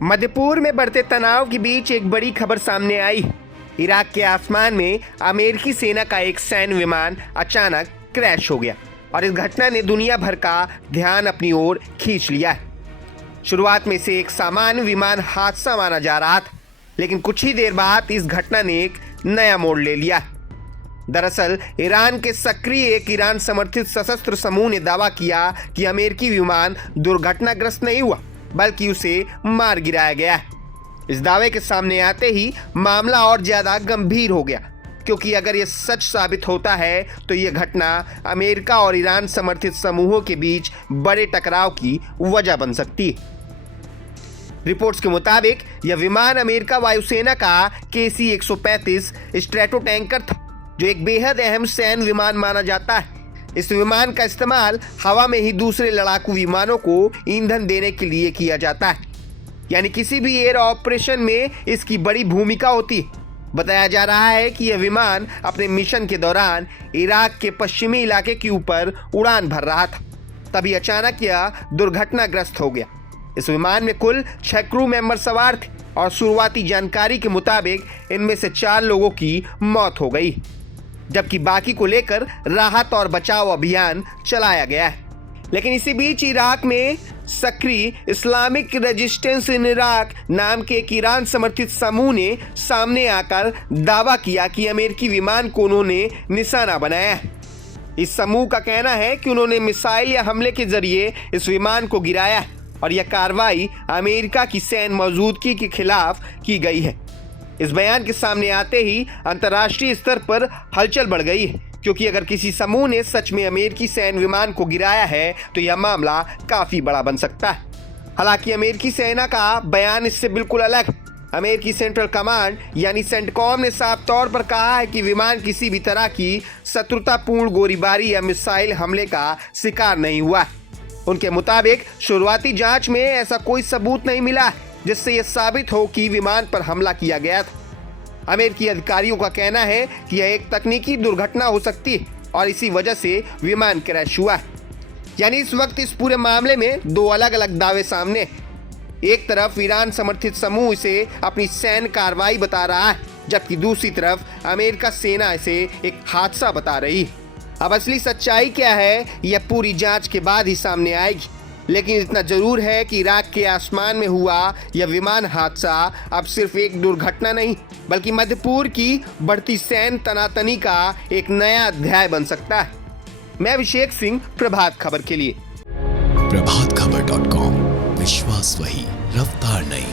मध्यपूर्व में बढ़ते तनाव के बीच एक बड़ी खबर सामने आई। इराक के आसमान में अमेरिकी सेना का एक सैन्य विमान अचानक क्रैश हो गया और इस घटना ने दुनिया भर का ध्यान अपनी ओर खींच लिया है। शुरुआत में इसे एक सामान्य विमान हादसा माना जा रहा था, लेकिन कुछ ही देर बाद इस घटना ने एक नया मोड़ ले लिया। दरअसल ईरान के सक्रिय एक ईरान समर्थित सशस्त्र समूह ने दावा किया कि अमेरिकी विमान दुर्घटनाग्रस्त नहीं हुआ, बल्कि उसे मार गिराया गया है। इस दावे के सामने आते ही मामला और ज्यादा गंभीर हो गया, क्योंकि अगर यह सच साबित होता है तो यह घटना अमेरिका और ईरान समर्थित समूहों के बीच बड़े टकराव की वजह बन सकती है। रिपोर्ट्स के मुताबिक यह विमान अमेरिका वायुसेना का KC-135 स्ट्रैटो टैंकर था, जो एक बेहद अहम सैन्य विमान माना जाता है। इस विमान का इस्तेमाल हवा में ही दूसरे लड़ाकू विमानों को ईंधन देने के लिए किया जाता है, यानी किसी भी एयर ऑपरेशन में इसकी बड़ी भूमिका होती है। बताया जा रहा है कि यह विमान अपने मिशन के दौरान इराक के पश्चिमी इलाके के ऊपर उड़ान भर रहा था, तभी अचानक यह दुर्घटनाग्रस्त हो गया। इस विमान में कुल 6 क्रू मेंबर सवार थे और शुरुआती जानकारी के मुताबिक इनमें से 4 लोगों की मौत हो गई, जबकि बाकी को लेकर राहत और बचाव अभियान चलाया गया है। लेकिन इसी बीच इराक में सक्रिय इस्लामिक रेजिस्टेंस इन इराक नाम के एक ईरान समर्थित समूह ने सामने आकर दावा किया कि अमेरिकी विमान को उन्होंने निशाना बनाया है। इस समूह का कहना है कि उन्होंने मिसाइल या हमले के जरिए इस विमान को गिराया है और यह कार्रवाई अमेरिका की सैन्य मौजूदगी के खिलाफ की गई है। इस बयान के सामने आते ही अंतर्राष्ट्रीय स्तर पर हलचल बढ़ गई है, क्योंकि अगर किसी समूह ने सच में अमेरिकी सैन्य विमान को गिराया है तो यह मामला काफी बड़ा बन सकता है। हालांकि अमेरिकी सेना का बयान इससे बिल्कुल अलग है। अमेरिकी सेंट्रल कमांड यानी सेंटकॉम ने साफ तौर पर कहा है कि विमान किसी भी तरह की शत्रुतापूर्ण गोलीबारी या मिसाइल हमले का शिकार नहीं हुआ है। उनके मुताबिक शुरुआती जांच में ऐसा कोई सबूत नहीं मिला जिससे यह साबित हो कि विमान पर हमला किया गया था। अमेरिकी अधिकारियों का कहना है कि यह एक तकनीकी दुर्घटना हो सकती है और इसी वजह से विमान क्रैश हुआ है। यानी इस वक्त इस पूरे मामले में 2 अलग अलग दावे सामने। एक तरफ ईरान समर्थित समूह इसे अपनी सैन्य कार्रवाई बता रहा है, जबकि दूसरी तरफ अमेरिका सेना इसे एक हादसा बता रही है। अब असली सच्चाई क्या है यह पूरी जांच के बाद ही सामने आएगी, लेकिन इतना जरूर है कि इराक के आसमान में हुआ यह विमान हादसा अब सिर्फ एक दुर्घटना नहीं, बल्कि मध्यपूर्व की बढ़ती सैन्य तनातनी का एक नया अध्याय बन सकता है। मैं अभिषेक सिंह, प्रभात खबर के लिए। प्रभातखबर.com, विश्वास वही, रफ्तार नहीं।